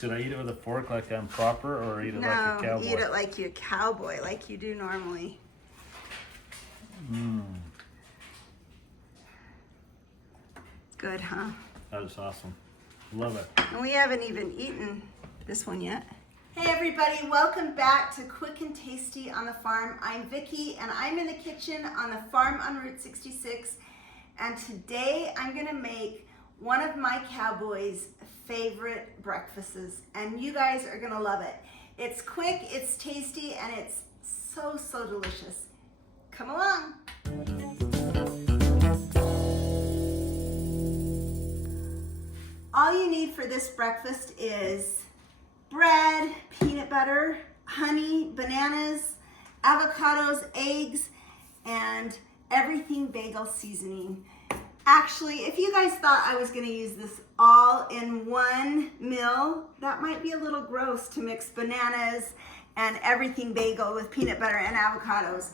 Should I eat it with a fork like I'm proper, or eat it like a cowboy? No, eat it like you a cowboy, like you do normally. Mmm. Good, huh? That is awesome. Love it. And we haven't even eaten this one yet. Hey everybody, welcome back to Quick and Tasty on the Farm. I'm Vicki and I'm in the kitchen on the farm on Route 66. And today I'm gonna make one of my cowboys' favorite breakfasts. And you guys are gonna love it. It's quick, it's tasty, and it's so delicious. Come along. All you need for this breakfast is bread, peanut butter, honey, bananas, avocados, eggs, and everything bagel seasoning. Actually, if you guys thought I was gonna use this all in one meal, that might be a little gross to mix bananas and everything bagel with peanut butter and avocados.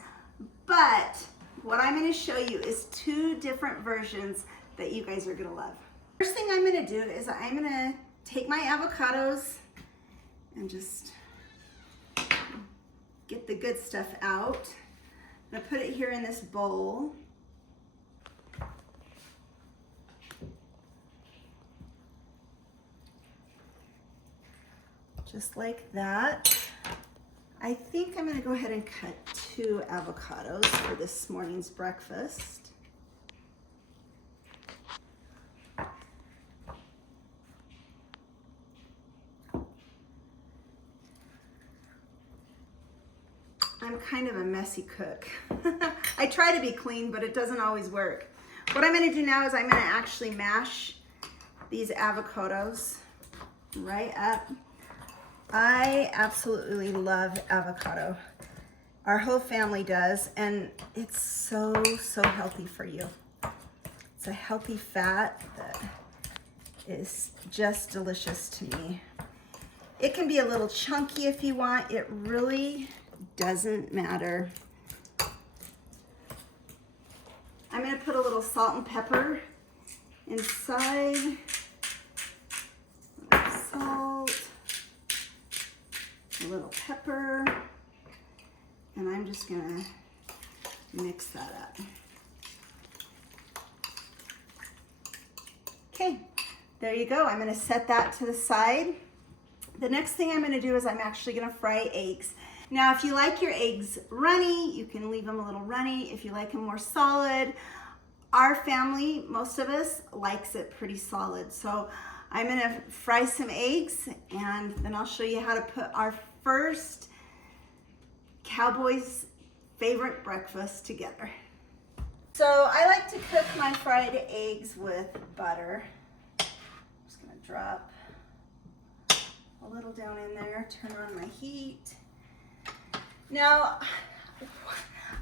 But what I'm gonna show you is two different versions that you guys are gonna love. First thing I'm gonna do is I'm gonna take my avocados and just get the good stuff out. I'm gonna put it here in this bowl. Just like that. I think I'm gonna go ahead and cut 2 avocados for this morning's breakfast. I'm kind of a messy cook. I try to be clean, but it doesn't always work. What I'm gonna do now is I'm gonna actually mash these avocados right up. I absolutely love avocado. Our whole family does, and it's so healthy for you. It's a healthy fat that is just delicious to me. It can be a little chunky if you want. It really doesn't matter. I'm gonna put a little salt and pepper inside. Salt, a little pepper, and I'm just gonna mix that up. Okay, there you go. I'm gonna set that to the side. The next thing I'm gonna do is I'm actually gonna fry eggs. Now, if you like your eggs runny, you can leave them a little runny. If you like them more solid, our family, most of us, likes it pretty solid. So I'm gonna fry some eggs, and then I'll show you how to put our first cowboy's favorite breakfast together. So I like to cook my fried eggs with butter. I'm just gonna drop a little down in there, turn on my heat. Now,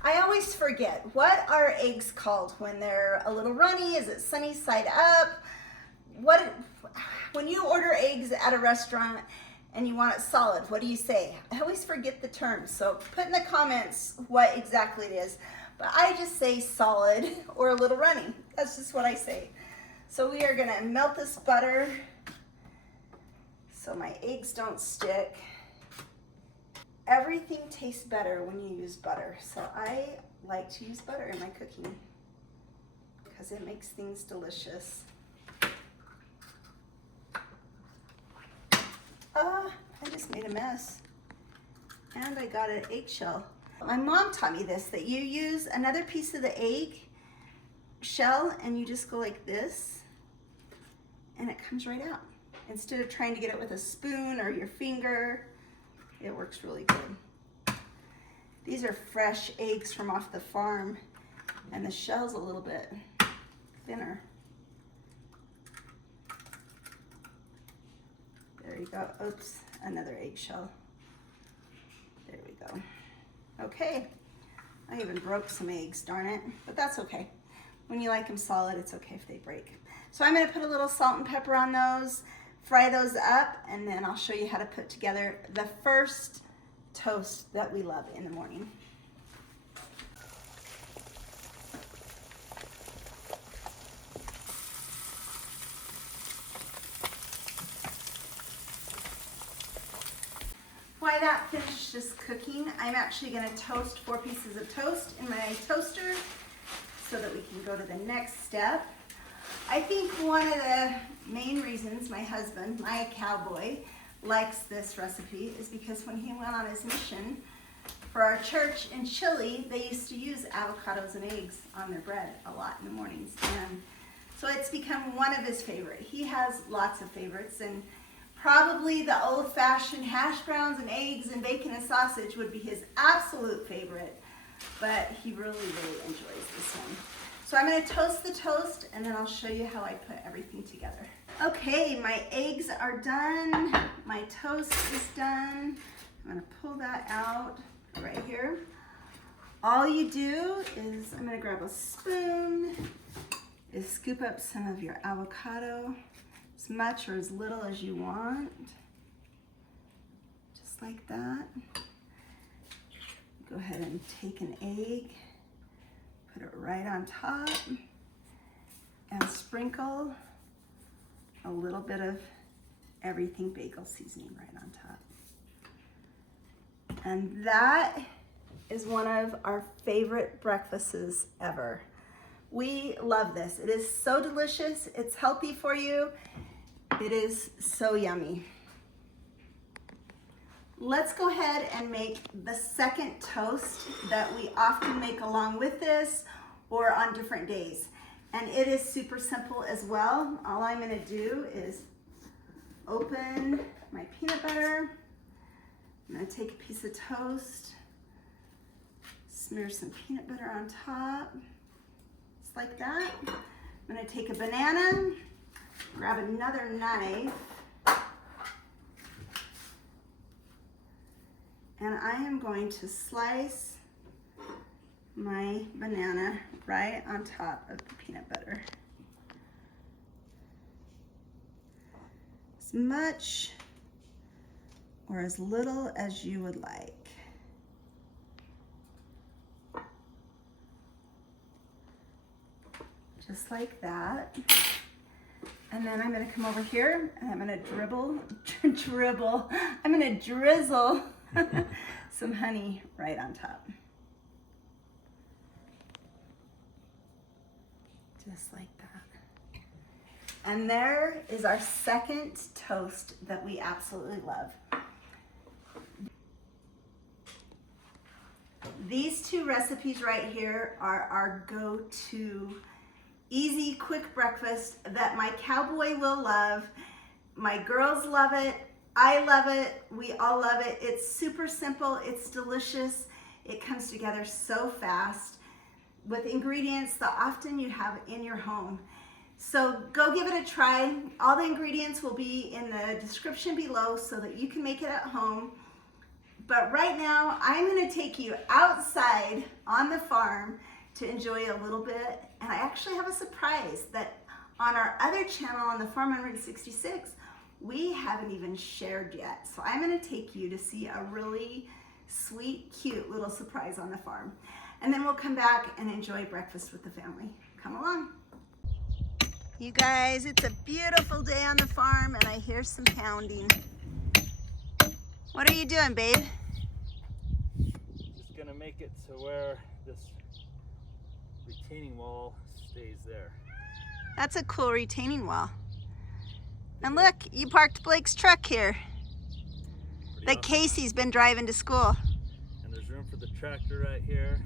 I always forget, what are eggs called when they're a little runny? Is it sunny side up? When you order eggs at a restaurant and you want it solid, what do you say? I always forget the term, so put in the comments what exactly it is. But I just say solid or a little runny. That's just what I say. So we are gonna melt this butter so my eggs don't stick. Everything tastes better when you use butter. So I like to use butter in my cooking because it makes things delicious. I just made a mess. And I got an eggshell. My mom taught me this, that you use another piece of the egg shell and you just go like this and it comes right out. Instead of trying to get it with a spoon or your finger, it works really good. These are fresh eggs from off the farm, and the shell's a little bit thinner. There you go. Oops, another eggshell. There we go. Okay, I even broke some eggs, darn it, but that's okay. When you like them solid, it's okay if they break. So I'm gonna put a little salt and pepper on those, fry those up, and then I'll show you how to put together the first toast that we love in the morning. While that finishes cooking, I'm actually going to toast 4 pieces of toast in my toaster so that we can go to the next step. I think one of the main reasons my husband, my cowboy, likes this recipe is because when he went on his mission for our church in Chile, they used to use avocados and eggs on their bread a lot in the mornings. And so it's become one of his favorite. He has lots of favorites, and probably the old-fashioned hash browns and eggs and bacon and sausage would be his absolute favorite, but he really, really enjoys this one. So I'm going to toast the toast, and then I'll show you how I put everything together. Okay, my eggs are done. My toast is done. I'm going to pull that out right here. All you do is, I'm going to grab a spoon, is scoop up some of your avocado, as much or as little as you want, just like that. Go ahead and take an egg, put it right on top, and sprinkle a little bit of everything bagel seasoning right on top. And that is one of our favorite breakfasts ever. We love this. It is so delicious. It's healthy for you. It is so yummy. Let's go ahead and make the second toast that we often make along with this or on different days. And it is super simple as well. All I'm going to do is open my peanut butter. I'm going to take a piece of toast, smear some peanut butter on top, just like that. I'm going to take a banana, grab another knife, and I am going to slice my banana right on top of the peanut butter. As much or as little as you would like. Just like that. And then I'm going to come over here and I'm going to I'm going to drizzle some honey right on top. Just like that. And there is our second toast that we absolutely love. These 2 recipes right here are our go-to easy, quick breakfast that my cowboy will love. My girls love it. I love it. We all love it. It's super simple. It's delicious. It comes together so fast with ingredients that often you have in your home. So go give it a try. All the ingredients will be in the description below so that you can make it at home. But right now, I'm going to take you outside on the farm to enjoy a little bit. And I actually have a surprise that on our other channel on the farm on Route 66, we haven't even shared yet. So I'm going to take you to see a really sweet, cute little surprise on the farm. And then we'll come back and enjoy breakfast with the family. Come along. You guys, it's a beautiful day on the farm and I hear some pounding. What are you doing, babe? Just gonna make it to where this retaining wall stays there. That's a cool retaining wall. And look, you parked Blake's truck here that Casey's been driving to school. And there's room for the tractor right here.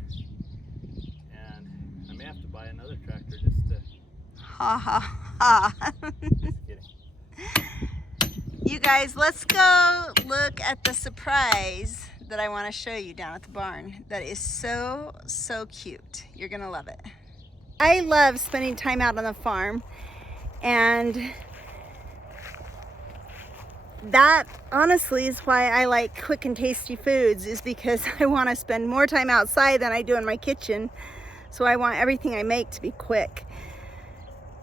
And I may have to buy another tractor just to... Ha ha ha. Just kidding. You guys, let's go look at the surprise that I want to show you down at the barn. That is so, so cute. You're gonna love it. I love spending time out on the farm, and that honestly is why I like quick and tasty foods, is because I want to spend more time outside than I do in my kitchen. So I want everything I make to be quick.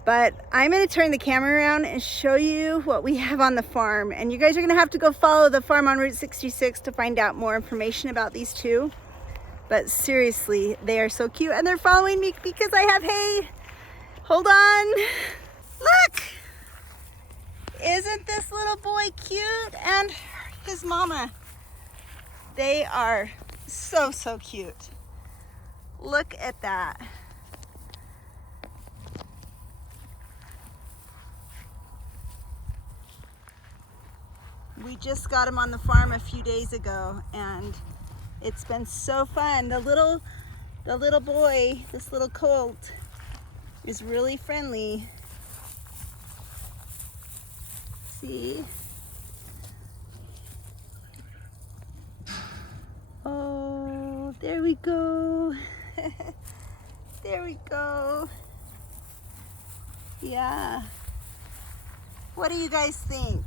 But I'm going to turn the camera around and show you what we have on the farm. And you guys are going to have to go follow the farm on Route 66 to find out more information about these 2. But seriously, they are so cute. And they're following me because I have hay. Hold on. Look. Isn't this little boy cute? And his mama. They are so, so cute. Look at that. We just got them on the farm a few days ago, and it's been so fun. The little boy, this little colt, is really friendly. See? Oh, there we go. There we go. Yeah. What do you guys think?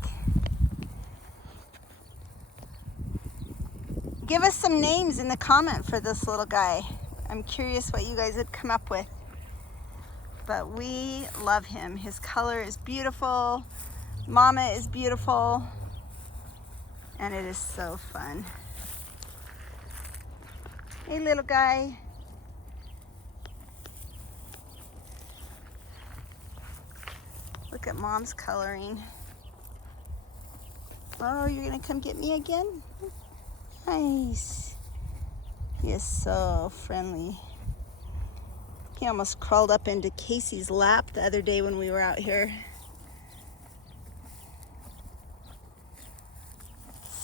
Give us some names in the comment for this little guy. I'm curious what you guys would come up with. But we love him. His color is beautiful. Mama is beautiful. And it is so fun. Hey, little guy. Look at Mom's coloring. Oh, you're gonna come get me again? Nice. He is so friendly. He almost crawled up into Casey's lap the other day when we were out here.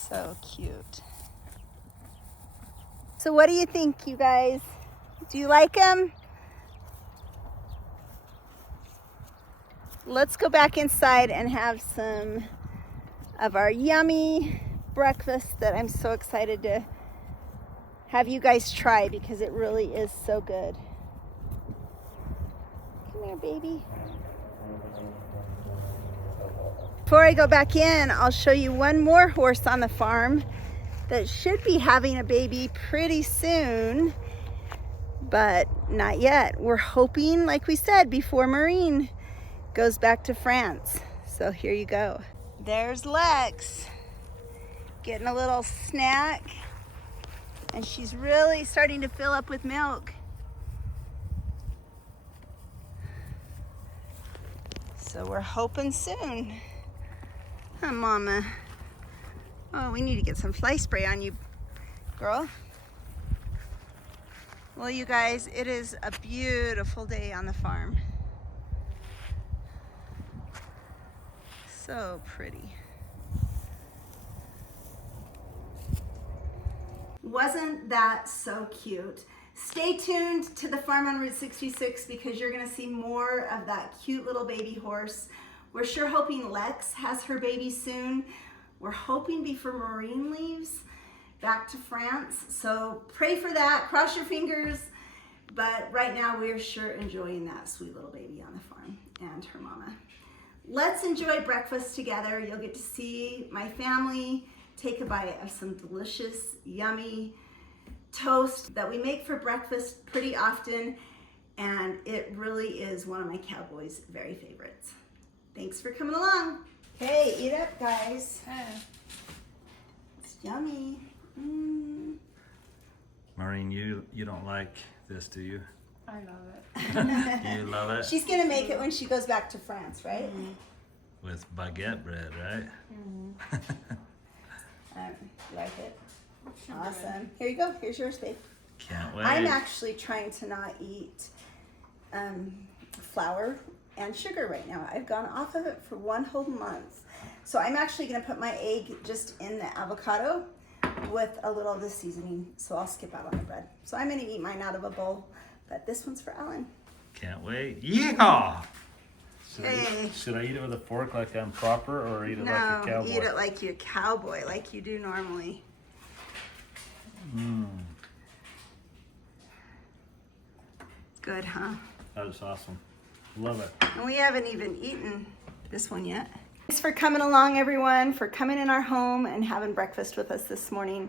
So cute. So what do you think, you guys? Do you like him? Let's go back inside and have some of our yummy breakfast that I'm so excited to have you guys try because it really is so good. Come here, baby. Before I go back in, I'll show you one more horse on the farm that should be having a baby pretty soon, but not yet. We're hoping, like we said, before Marine goes back to France. So here you go. There's Lex, getting a little snack, and she's really starting to fill up with milk. So we're hoping soon. Huh, Mama? Oh, we need to get some fly spray on you, girl. Well, you guys, it is a beautiful day on the farm. So pretty. Wasn't that so cute? Stay tuned to the farm on Route 66 because you're gonna see more of that cute little baby horse. We're sure hoping Lex has her baby soon. We're hoping before Marine leaves back to France. So pray for that, cross your fingers. But right now we're sure enjoying that sweet little baby on the farm and her mama. Let's enjoy breakfast together. You'll get to see my family take a bite of some delicious, yummy toast that we make for breakfast pretty often. And it really is one of my Cowboy's very favorites. Thanks for coming along. Hey, eat up, guys. It's yummy. Maureen, you don't like this, do you? I love it. You love it? She's gonna make it when she goes back to France, right? With baguette bread, right? You like it? Awesome. Here you go. Here's yours, babe. Can't wait. I'm actually trying to not eat flour and sugar right now. I've gone off of it for 1 whole month. So I'm actually gonna put my egg just in the avocado with a little of the seasoning. So I'll skip out on the bread. So I'm gonna eat mine out of a bowl, but this one's for Ellen. Can't wait. Yeehaw! Hey. Should I eat it with a fork like I'm proper or eat it like a No, cowboy? eat it like you a cowboy, like you do normally. Good, huh? That is awesome. Love it. And we haven't even eaten this one yet. Thanks for coming along, everyone, for coming in our home and having breakfast with us this morning.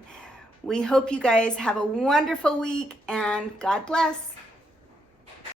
We hope you guys have a wonderful week and God bless.